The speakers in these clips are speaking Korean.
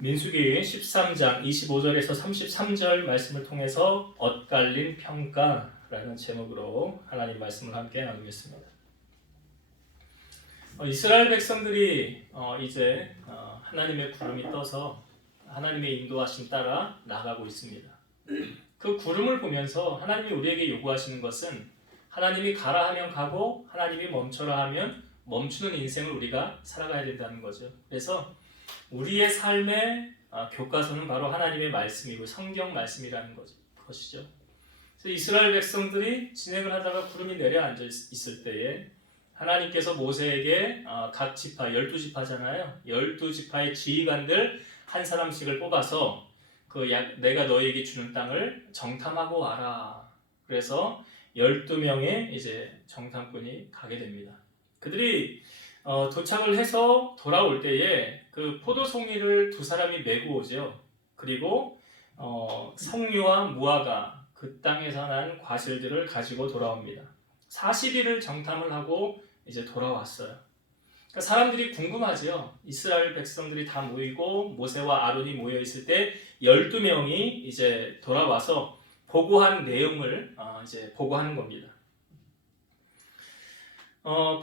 민수기 13장 25절에서 33절 말씀을 통해서 엇갈린 평가라는 제목으로 하나님 말씀을 함께 나누겠습니다. 이스라엘 백성들이 이제 하나님의 구름이 떠서 하나님의 인도하심 따라 나가고 있습니다. 그 구름을 보면서 하나님이 우리에게 요구하시는 것은 하나님이 가라 하면 가고 하나님이 멈춰라 하면 멈추는 인생을 우리가 살아가야 된다는 거죠. 그래서 우리의 삶의 교과서는 바로 하나님의 말씀이고 성경 말씀이라는 것이죠. 그래서 이스라엘 백성들이 진행을 하다가 구름이 내려앉아 있을 때에 하나님께서 모세에게 각 지파, 12지파잖아요. 12지파의 지휘관들 한 사람씩을 뽑아서 내가 너에게 주는 땅을 정탐하고 와라. 그래서 12명의 이제 정탐꾼이 가게 됩니다. 그들이 도착을 해서 돌아올 때에 그 포도송이를 두 사람이 메고 오죠. 그리고 석류와 무화과 그 땅에서 난 과실들을 가지고 돌아옵니다. 40일을 정탐을 하고 이제 돌아왔어요. 그러니까 사람들이 궁금하죠. 이스라엘 백성들이 다 모이고 모세와 아론이 모여 있을 때 12명이 이제 돌아와서 보고한 내용을 이제 보고하는 겁니다.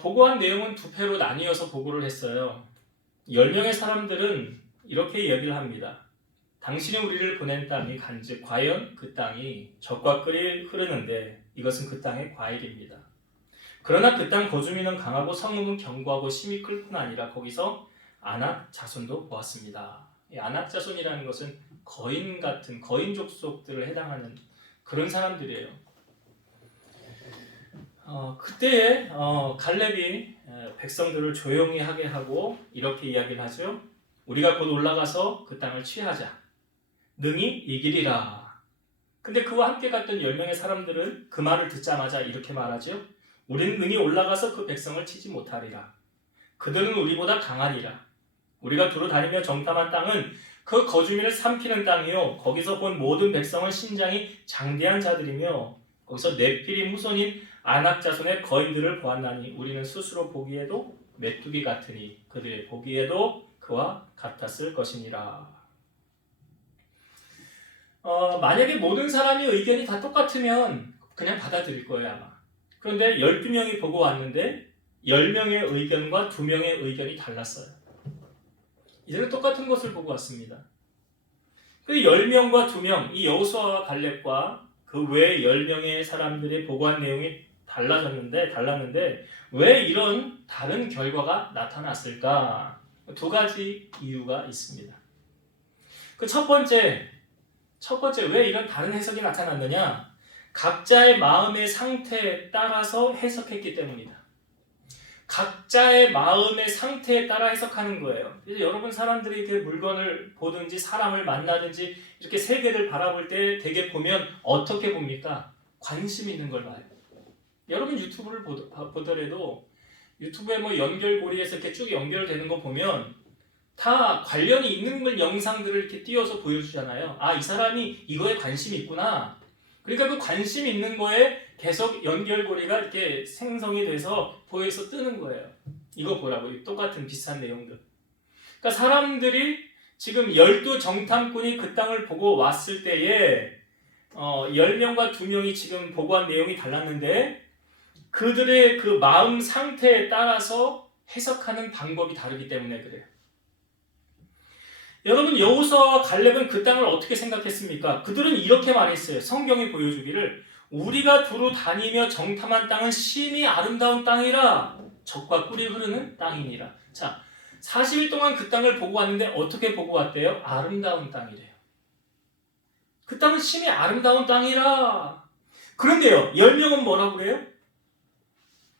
보고한 내용은 두 패로 나뉘어서 보고를 했어요. 10명의 사람들은 이렇게 이야기를 합니다. 당신이 우리를 보낸 땅이 간즉 과연 그 땅이 젖과 꿀이 흐르는데 이것은 그 땅의 과일입니다. 그러나 그 땅 거주민은 강하고 성읍은 견고하고 심이 클 뿐 아니라 거기서 아낙 자손도 보았습니다. 이 아낙 자손이라는 것은 거인 같은 거인 족속들을 해당하는 그런 사람들이에요. 그때에 갈렙이 백성들을 조용히 하게 하고 이렇게 이야기를 하죠. 우리가 곧 올라가서 그 땅을 취하자. 능히 이기리라. 근데 그와 함께 갔던 10명의 사람들은 그 말을 듣자마자 이렇게 말하죠. 우리는 능히 올라가서 그 백성을 치지 못하리라. 그들은 우리보다 강하니라. 우리가 두루 다니며 정탐한 땅은 그 거주민을 삼키는 땅이요. 거기서 본 모든 백성은 신장이 장대한 자들이며 거기서 네피림 후손인 아낙 자손의 거인들을 보았나니 우리는 스스로 보기에도 메뚜기 같으니 그들의 보기에도 그와 같았을 것이니라. 만약에 모든 사람의 의견이 다 똑같으면 그냥 받아들일 거예요 아마. 그런데 12명이 보고 왔는데 10명의 의견과 2명의 의견이 달랐어요. 이제는 똑같은 것을 보고 왔습니다. 그 10명과 2명, 이 여호수아와 갈렙과 그 외 10명의 사람들이 보고한 내용이 달랐는데 왜 이런 다른 결과가 나타났을까? 두 가지 이유가 있습니다. 그 첫 번째 왜 이런 다른 해석이 나타났느냐? 각자의 마음의 상태에 따라서 해석했기 때문이다. 각자의 마음의 상태에 따라 해석하는 거예요. 그래서 여러분 사람들이 이렇게 물건을 보든지 사람을 만나든지 이렇게 세계를 바라볼 때 되게 보면 어떻게 봅니까? 관심 있는 걸 봐요. 여러분 유튜브를 보더라도 유튜브에 뭐 연결고리에서 이렇게 쭉 연결되는 거 보면 다 관련이 있는 영상들을 이렇게 띄워서 보여주잖아요. 이 사람이 이거에 관심이 있구나. 그러니까 그 관심 있는 거에 계속 연결고리가 이렇게 생성이 돼서 보여서 뜨는 거예요. 이거 보라고. 똑같은 비슷한 내용들. 그러니까 사람들이 지금 12정탐꾼이 그 땅을 보고 왔을 때에 10명과 2명이 지금 보고한 내용이 달랐는데 그들의 그 마음 상태에 따라서 해석하는 방법이 다르기 때문에 그래요. 여러분 여호수아와 갈렙은 그 땅을 어떻게 생각했습니까? 그들은 이렇게 말했어요. 성경이 보여주기를 우리가 두루 다니며 정탐한 땅은 심히 아름다운 땅이라 젖과 꿀이 흐르는 땅이니라. 자, 40일 동안 그 땅을 보고 왔는데 어떻게 보고 왔대요? 아름다운 땅이래요. 그 땅은 심히 아름다운 땅이라. 그런데요, 10명은 뭐라고 그래요?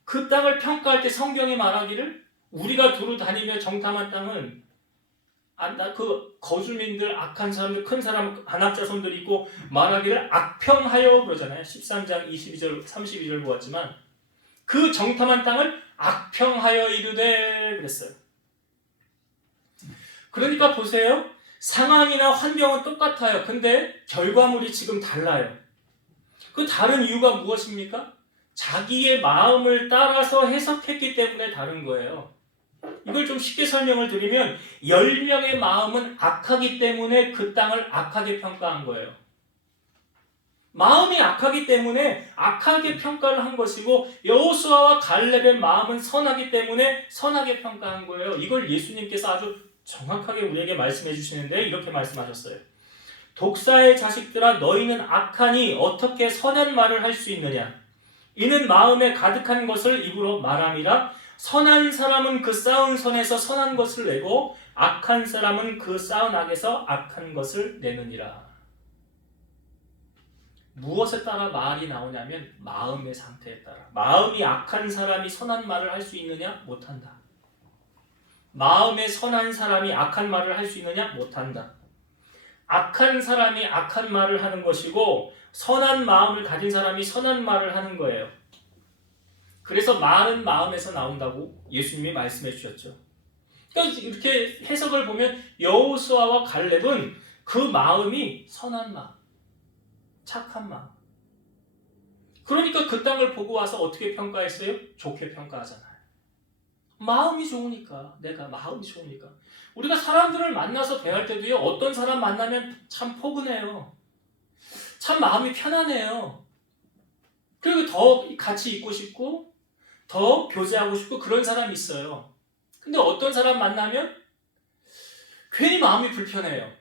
그 땅을 평가할 때 성경이 말하기를 우리가 두루 다니며 정탐한 땅은 그 거주민들, 악한 사람들, 큰 사람, 아낙 자손들이 있고 말하기를 악평하여 그러잖아요. 13장 22절, 32절 보았지만 그 정탐한 땅을 악평하여 이르되 그랬어요. 그러니까 보세요. 상황이나 환경은 똑같아요. 근데 결과물이 지금 달라요. 그 다른 이유가 무엇입니까? 자기의 마음을 따라서 해석했기 때문에 다른 거예요. 이걸 좀 쉽게 설명을 드리면 10명의 마음은 악하기 때문에 그 땅을 악하게 평가한 거예요. 마음이 악하기 때문에 악하게 평가를 한 것이고 여호수아와 갈렙의 마음은 선하기 때문에 선하게 평가한 거예요. 이걸 예수님께서 아주 정확하게 우리에게 말씀해 주시는데 이렇게 말씀하셨어요. 독사의 자식들아 너희는 악하니 어떻게 선한 말을 할 수 있느냐? 이는 마음에 가득한 것을 입으로 말함이라. 선한 사람은 그 쌓은 선에서 선한 것을 내고 악한 사람은 그 쌓은 악에서 악한 것을 내느니라. 무엇에 따라 말이 나오냐면 마음의 상태에 따라. 마음이 악한 사람이 선한 말을 할 수 있느냐? 못한다. 마음에 선한 사람이 악한 말을 할 수 있느냐? 못한다. 악한 사람이 악한 말을 하는 것이고 선한 마음을 가진 사람이 선한 말을 하는 거예요. 그래서 말은 마음에서 나온다고 예수님이 말씀해 주셨죠. 그러니까 이렇게 해석을 보면 여호수아와 갈렙은 그 마음이 선한 마음, 착한 마음. 그러니까 그 땅을 보고 와서 어떻게 평가했어요? 좋게 평가하잖아요. 마음이 좋으니까, 내가 마음이 좋으니까. 우리가 사람들을 만나서 대할 때도요, 어떤 사람 만나면 참 포근해요. 참 마음이 편안해요. 그리고 더 같이 있고 싶고, 더 교제하고 싶고 그런 사람이 있어요. 근데 어떤 사람 만나면 괜히 마음이 불편해요.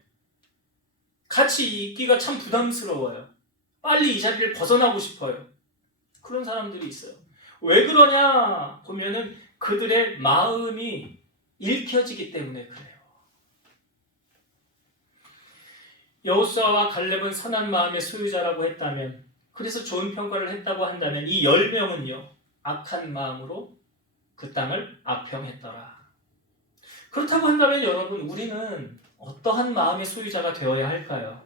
같이 있기가 참 부담스러워요. 빨리 이 자리를 벗어나고 싶어요. 그런 사람들이 있어요. 왜 그러냐 보면은 그들의 마음이 읽혀지기 때문에 그래요. 여호수아와 갈렙은 선한 마음의 소유자라고 했다면, 그래서 좋은 평가를 했다고 한다면 이 10명은요 악한 마음으로 그 땅을 악평했더라. 그렇다고 한다면 여러분, 우리는 어떠한 마음의 소유자가 되어야 할까요?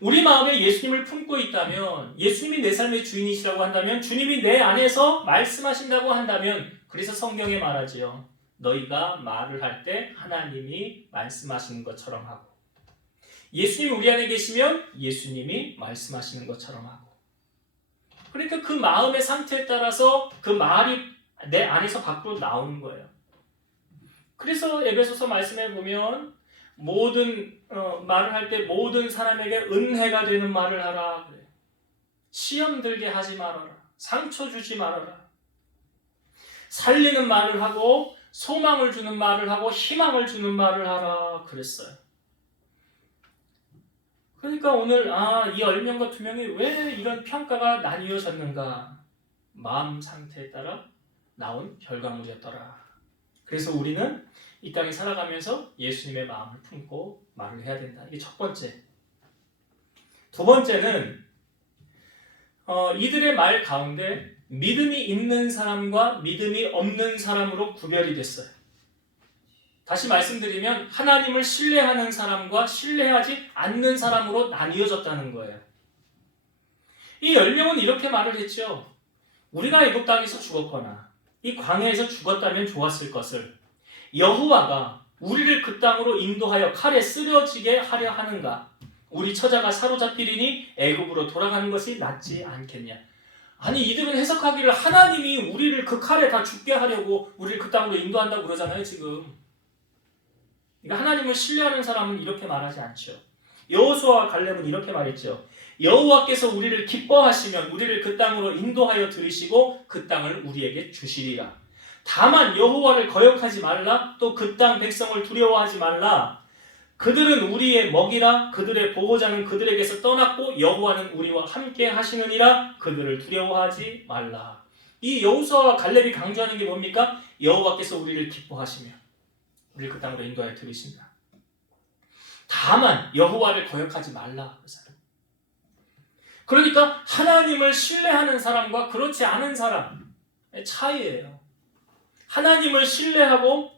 우리 마음에 예수님을 품고 있다면, 예수님이 내 삶의 주인이시라고 한다면, 주님이 내 안에서 말씀하신다고 한다면, 그래서 성경에 말하지요. 너희가 말을 할 때 하나님이 말씀하시는 것처럼 하고, 예수님이 우리 안에 계시면 예수님이 말씀하시는 것처럼 하고. 그러니까 그 마음의 상태에 따라서 그 말이 내 안에서 밖으로 나오는 거예요. 그래서 에베소서 말씀에 보면 모든 말을 할 때 모든 사람에게 은혜가 되는 말을 하라 그래요. 시험 들게 하지 말아라. 상처 주지 말아라. 살리는 말을 하고 소망을 주는 말을 하고 희망을 주는 말을 하라 그랬어요. 그러니까 오늘 이 10명과 2명이 왜 이런 평가가 나뉘어졌는가? 마음 상태에 따라 나온 결과물이었더라. 그래서 우리는 이 땅에 살아가면서 예수님의 마음을 품고 말을 해야 된다. 이게 첫 번째. 두 번째는 이들의 말 가운데 믿음이 있는 사람과 믿음이 없는 사람으로 구별이 됐어요. 다시 말씀드리면 하나님을 신뢰하는 사람과 신뢰하지 않는 사람으로 나뉘어졌다는 거예요. 이 10명은 이렇게 말을 했죠. 우리가 애굽 땅에서 죽었거나 이 광야에서 죽었다면 좋았을 것을 여호와가 우리를 그 땅으로 인도하여 칼에 쓰러지게 하려 하는가? 우리 처자가 사로잡히리니 애굽으로 돌아가는 것이 낫지 않겠냐? 아니, 이들은 해석하기를 하나님이 우리를 그 칼에 다 죽게 하려고 우리를 그 땅으로 인도한다고 그러잖아요, 지금. 그러니까 하나님을 신뢰하는 사람은 이렇게 말하지 않죠. 여호수아와 갈렙은 이렇게 말했죠. 여호와께서 우리를 기뻐하시면 우리를 그 땅으로 인도하여 들이시고 그 땅을 우리에게 주시리라. 다만 여호와를 거역하지 말라. 또 그 땅 백성을 두려워하지 말라. 그들은 우리의 먹이라. 그들의 보호자는 그들에게서 떠났고 여호와는 우리와 함께 하시느니라. 그들을 두려워하지 말라. 이 여호수아와 갈렙이 강조하는 게 뭡니까? 여호와께서 우리를 기뻐하시며 우리를 그 땅으로 인도하여 들이신다. 다만 여호와를 거역하지 말라. 그러니까 하나님을 신뢰하는 사람과 그렇지 않은 사람의 차이예요. 하나님을 신뢰하고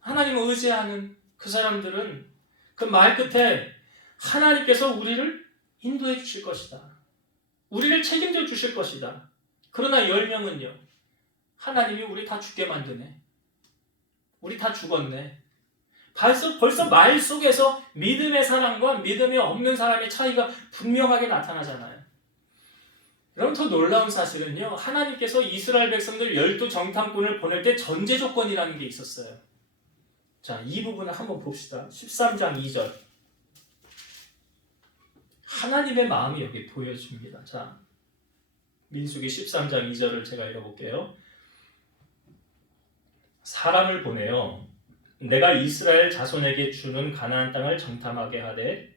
하나님을 의지하는 그 사람들은 그 말 끝에 하나님께서 우리를 인도해 주실 것이다. 우리를 책임져 주실 것이다. 그러나 10명은요. 하나님이 우리 다 죽게 만드네. 우리 다 죽었네. 벌써 말 속에서 믿음의 사람과 믿음이 없는 사람의 차이가 분명하게 나타나잖아요. 여러분 더 놀라운 사실은요. 하나님께서 이스라엘 백성들 12정탐꾼을 보낼 때 전제 조건이라는 게 있었어요. 자, 이 부분을 한번 봅시다. 13장 2절. 하나님의 마음이 여기 보여집니다. 자, 민수기 13장 2절을 제가 읽어볼게요. 사람을 보내어 내가 이스라엘 자손에게 주는 가나안 땅을 정탐하게 하되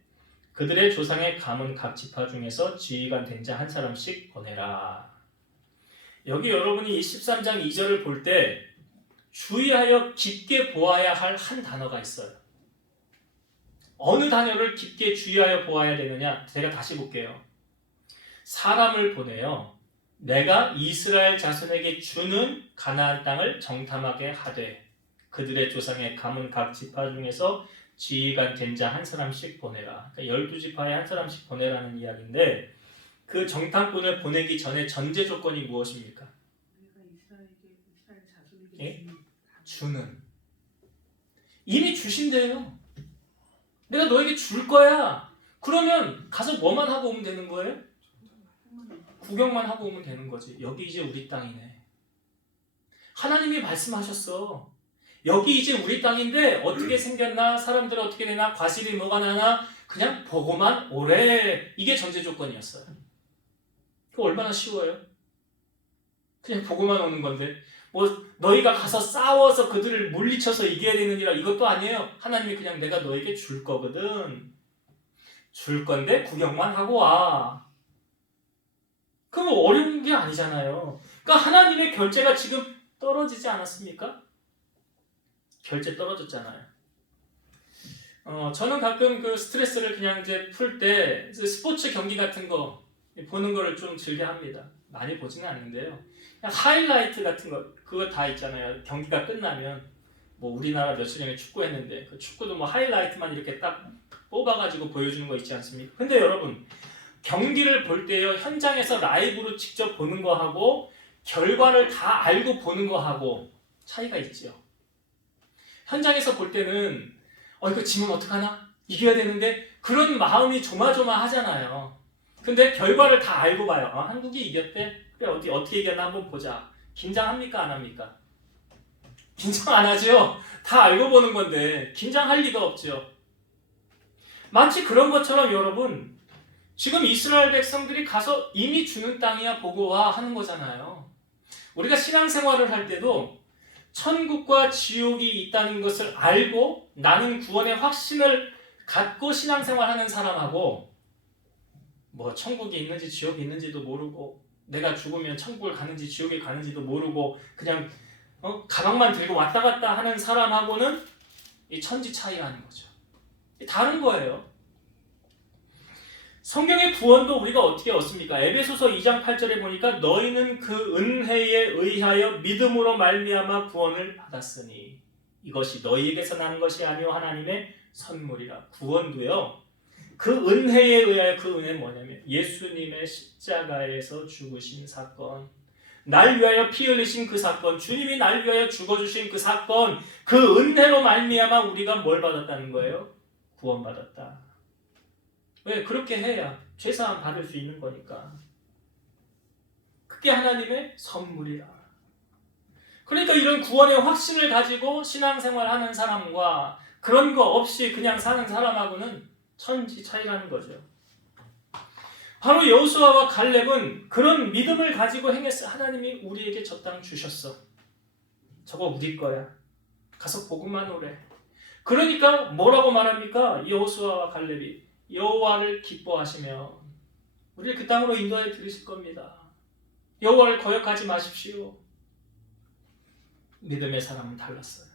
그들의 조상의 가문 각 지파 중에서 지휘관 된 자 한 사람씩 보내라. 여기 여러분이 이 13장 2절을 볼 때 주의하여 깊게 보아야 할 한 단어가 있어요. 어느 단어를 깊게 주의하여 보아야 되느냐? 제가 다시 볼게요. 사람을 보내어 내가 이스라엘 자손에게 주는 가나안 땅을 정탐하게 하되 그들의 조상의 가문 각 지파 중에서 지휘관 된 자 한 사람씩 보내라. 그러니까 12지파에 한 사람씩 보내라는 이야기인데 그 정탐꾼을 보내기 전에 전제 조건이 무엇입니까? 이스라엘 자손에게 예? 주는. 이미 주신대요. 내가 너에게 줄 거야. 그러면 가서 뭐만 하고 오면 되는 거예요? 구경만 하고 오면 되는 거지. 여기 이제 우리 땅이네. 하나님이 말씀하셨어. 여기 이제 우리 땅인데 어떻게 생겼나? 사람들은 어떻게 되나? 과실이 뭐가 나나? 그냥 보고만 오래. 이게 전제 조건이었어요. 그거 얼마나 쉬워요? 그냥 보고만 오는 건데 뭐 너희가 가서 싸워서 그들을 물리쳐서 이겨야 되느니라 이것도 아니에요. 하나님이 그냥 내가 너에게 줄 거거든. 줄 건데 구경만 하고 와. 그럼 어려운 게 아니잖아요. 그러니까 하나님의 결제가 지금 떨어지지 않았습니까? 결제 떨어졌잖아요. 저는 가끔 그 스트레스를 그냥 이제 풀 때 스포츠 경기 같은 거 보는 거를 좀 즐겨 합니다. 많이 보지는 않는데요. 그냥 하이라이트 같은 거 그거 다 있잖아요. 경기가 끝나면 뭐 우리나라 며칠 전에 축구했는데 그 축구도 뭐 하이라이트만 이렇게 딱 뽑아가지고 보여주는 거 있지 않습니까? 근데 여러분 경기를 볼 때요 현장에서 라이브로 직접 보는 거하고 결과를 다 알고 보는 거하고 차이가 있죠. 현장에서 볼 때는 이거 지면 어떡하나? 이겨야 되는데 그런 마음이 조마조마하잖아요. 근데 결과를 다 알고 봐요. 한국이 이겼대? 그래 어떻게 이겼나 한번 보자. 긴장합니까 안 합니까? 긴장 안 하죠? 다 알고 보는 건데 긴장할 리가 없죠. 마치 그런 것처럼 여러분 지금 이스라엘 백성들이 가서 이미 주는 땅이야 보고 와 하는 거잖아요. 우리가 신앙생활을 할 때도 천국과 지옥이 있다는 것을 알고 나는 구원의 확신을 갖고 신앙생활하는 사람하고 뭐 천국이 있는지 지옥이 있는지도 모르고 내가 죽으면 천국을 가는지 지옥에 가는지도 모르고 그냥 가방만 들고 왔다 갔다 하는 사람하고는 이 천지 차이라는 거죠. 다른 거예요. 성경의 구원도 우리가 어떻게 얻습니까? 에베소서 2장 8절에 보니까 너희는 그 은혜에 의하여 믿음으로 말미암아 구원을 받았으니 이것이 너희에게서 나는 것이 아니요 하나님의 선물이라. 구원도요. 그 은혜에 의하여 그 은혜는 뭐냐면 예수님의 십자가에서 죽으신 사건, 날 위하여 피 흘리신 그 사건, 주님이 날 위하여 죽어주신 그 사건, 그 은혜로 말미암아 우리가 뭘 받았다는 거예요? 구원받았다. 왜? 그렇게 해야 죄사함 받을 수 있는 거니까. 그게 하나님의 선물이라. 그러니까 이런 구원의 확신을 가지고 신앙생활하는 사람과 그런 거 없이 그냥 사는 사람하고는 천지 차이라는 거죠. 바로 여호수아와 갈렙은 그런 믿음을 가지고 행했어요. 하나님이 우리에게 저 땅 주셨어. 저거 우리 거야. 가서 보고만 오래. 그러니까 뭐라고 말합니까? 여호수아와 갈렙이 여호와를 기뻐하시며 우리를 그 땅으로 인도하여 드리실 겁니다. 여호와를 거역하지 마십시오. 믿음의 사람은 달랐어요.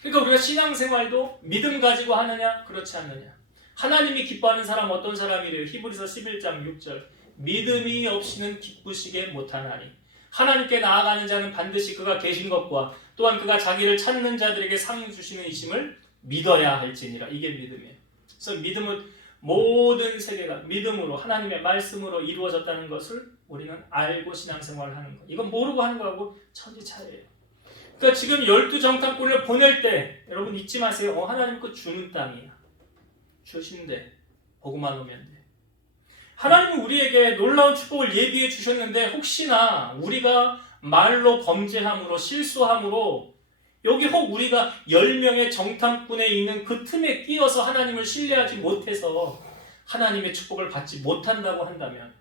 그러니까 우리가 신앙생활도 믿음 가지고 하느냐 그렇지 않느냐. 하나님이 기뻐하는 사람 어떤 사람이래요? 히브리서 11장 6절 믿음이 없이는 기쁘시게 못하나니 하나님께 나아가는 자는 반드시 그가 계신 것과 또한 그가 자기를 찾는 자들에게 상 주시는 이심을 믿어야 할지니라. 이게 믿음이에요. 그래서 믿음은 모든 세계가 믿음으로 하나님의 말씀으로 이루어졌다는 것을 우리는 알고 신앙생활을 하는 거. 이건 모르고 하는 거하고 천지 차이예요. 그러니까 지금 12정탐꾼을 보낼 때 여러분 잊지 마세요. 하나님 그 주는 땅이야. 주신데 보고만 오면 돼. 하나님은 우리에게 놀라운 축복을 예비해 주셨는데 혹시나 우리가 말로 범죄함으로 실수함으로 여기 혹 우리가 10명의 정탐꾼에 있는 그 틈에 끼어서 하나님을 신뢰하지 못해서 하나님의 축복을 받지 못한다고 한다면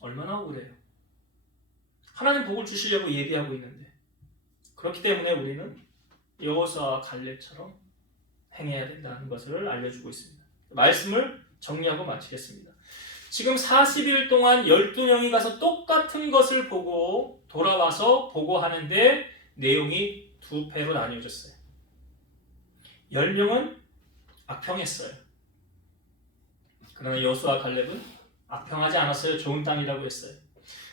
얼마나 억울해요. 하나님 복을 주시려고 예비하고 있는데 그렇기 때문에 우리는 여호수아와 갈렙처럼 행해야 된다는 것을 알려주고 있습니다. 말씀을 정리하고 마치겠습니다. 지금 40일 동안 12명이 가서 똑같은 것을 보고 돌아와서 보고하는데 내용이 두 패로 나뉘어졌어요. 10명은 악평했어요. 그러나 여호수아와 갈렙은 악평하지 않았어요. 좋은 땅이라고 했어요.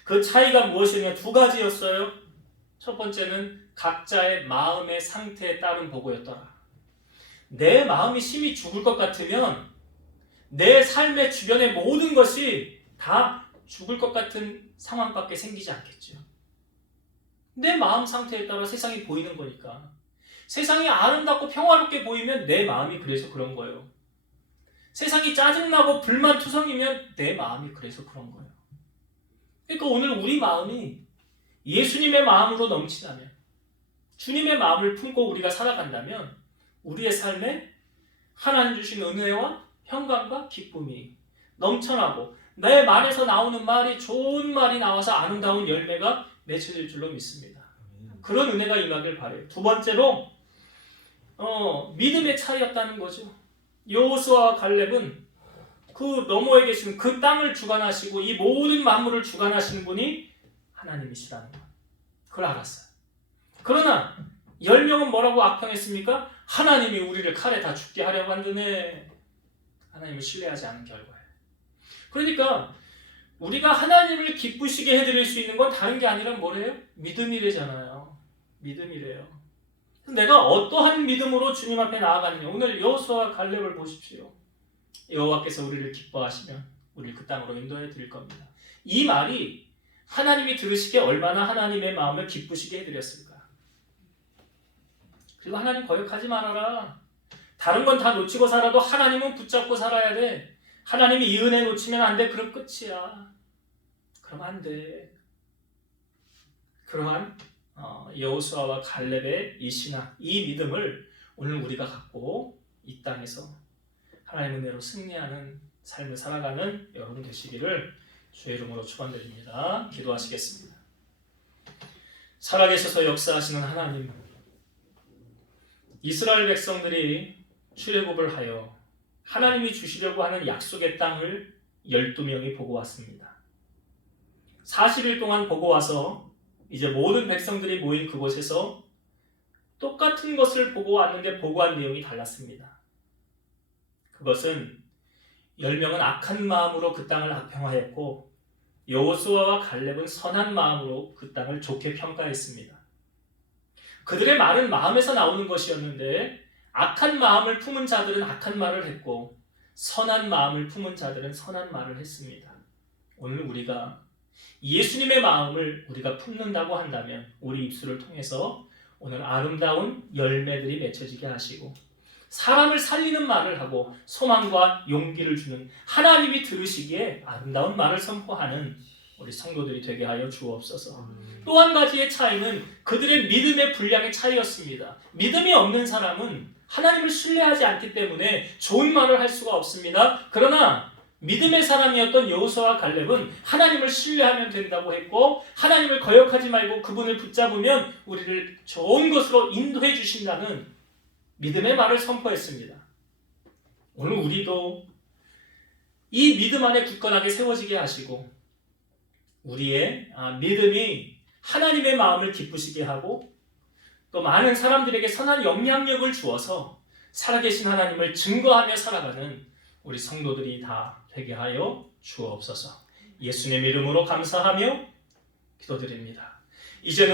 그 차이가 무엇이냐? 두 가지였어요. 첫 번째는 각자의 마음의 상태에 따른 보고였더라. 내 마음이 심히 죽을 것 같으면 내 삶의 주변의 모든 것이 다 죽을 것 같은 상황밖에 생기지 않겠죠. 내 마음 상태에 따라 세상이 보이는 거니까. 세상이 아름답고 평화롭게 보이면 내 마음이 그래서 그런 거예요. 세상이 짜증나고 불만투성이면 내 마음이 그래서 그런 거예요. 그러니까 오늘 우리 마음이 예수님의 마음으로 넘치다면, 주님의 마음을 품고 우리가 살아간다면 우리의 삶에 하나님 주신 은혜와 평강과 기쁨이 넘쳐나고 내 말에서 나오는 말이 좋은 말이 나와서 아름다운 열매가 맺혀질 줄로 믿습니다. 그런 은혜가 임하길 바라요. 두 번째로 믿음의 차이였다는 거죠. 여호수아와 갈렙은 그 너머에 계신 그 땅을 주관하시고 이 모든 만물을 주관하시는 분이 하나님이시라는 것. 그걸 알았어요. 그러나 10명은 뭐라고 악평했습니까? 하나님이 우리를 칼에 다 죽게 하려고 한다네. 하나님을 신뢰하지 않은 결과예요. 그러니까 우리가 하나님을 기쁘시게 해드릴 수 있는 건 다른 게 아니라 뭐래요? 믿음이래잖아요. 믿음이래요. 내가 어떠한 믿음으로 주님 앞에 나아가느냐. 오늘 여호수아와 갈렙을 보십시오. 여호와께서 우리를 기뻐하시면 우리를 그 땅으로 인도해 드릴 겁니다. 이 말이 하나님이 들으시기에 얼마나 하나님의 마음을 기쁘시게 해드렸을까. 그리고 하나님 거역하지 말아라. 다른 건 다 놓치고 살아도 하나님은 붙잡고 살아야 돼. 하나님이 이 은혜 놓치면 안 돼. 그럼 끝이야. 그럼 안 돼. 그러한 여호수아와 갈렙의 이 신앙, 이 믿음을 오늘 우리가 갖고 이 땅에서 하나님의 은혜로 승리하는 삶을 살아가는 여러분 되시기를 주의 이름으로 축원드립니다. 기도하시겠습니다. 살아계셔서 역사하시는 하나님, 이스라엘 백성들이 출애굽을 하여 하나님이 주시려고 하는 약속의 땅을 12명이 보고 왔습니다. 40일 동안 보고 와서 이제 모든 백성들이 모인 그곳에서 똑같은 것을 보고 왔는데 보고한 내용이 달랐습니다. 그것은 10명은 악한 마음으로 그 땅을 악평하였고 여호수아와 갈렙은 선한 마음으로 그 땅을 좋게 평가했습니다. 그들의 말은 마음에서 나오는 것이었는데 악한 마음을 품은 자들은 악한 말을 했고 선한 마음을 품은 자들은 선한 말을 했습니다. 오늘 우리가 예수님의 마음을 우리가 품는다고 한다면 우리 입술을 통해서 오늘 아름다운 열매들이 맺혀지게 하시고 사람을 살리는 말을 하고 소망과 용기를 주는 하나님이 들으시기에 아름다운 말을 선포하는 우리 성도들이 되게 하여 주옵소서. 또 한 가지의 차이는 그들의 믿음의 분량의 차이였습니다. 믿음이 없는 사람은 하나님을 신뢰하지 않기 때문에 좋은 말을 할 수가 없습니다. 그러나 믿음의 사람이었던 여호수아와 갈렙은 하나님을 신뢰하면 된다고 했고 하나님을 거역하지 말고 그분을 붙잡으면 우리를 좋은 것으로 인도해 주신다는 믿음의 말을 선포했습니다. 오늘 우리도 이 믿음 안에 굳건하게 세워지게 하시고 우리의 믿음이 하나님의 마음을 기쁘시게 하고 또 많은 사람들에게 선한 영향력을 주어서 살아계신 하나님을 증거하며 살아가는 우리 성도들이 다 되게 하여 주옵소서. 예수님의 이름으로 감사하며 기도드립니다. 이제는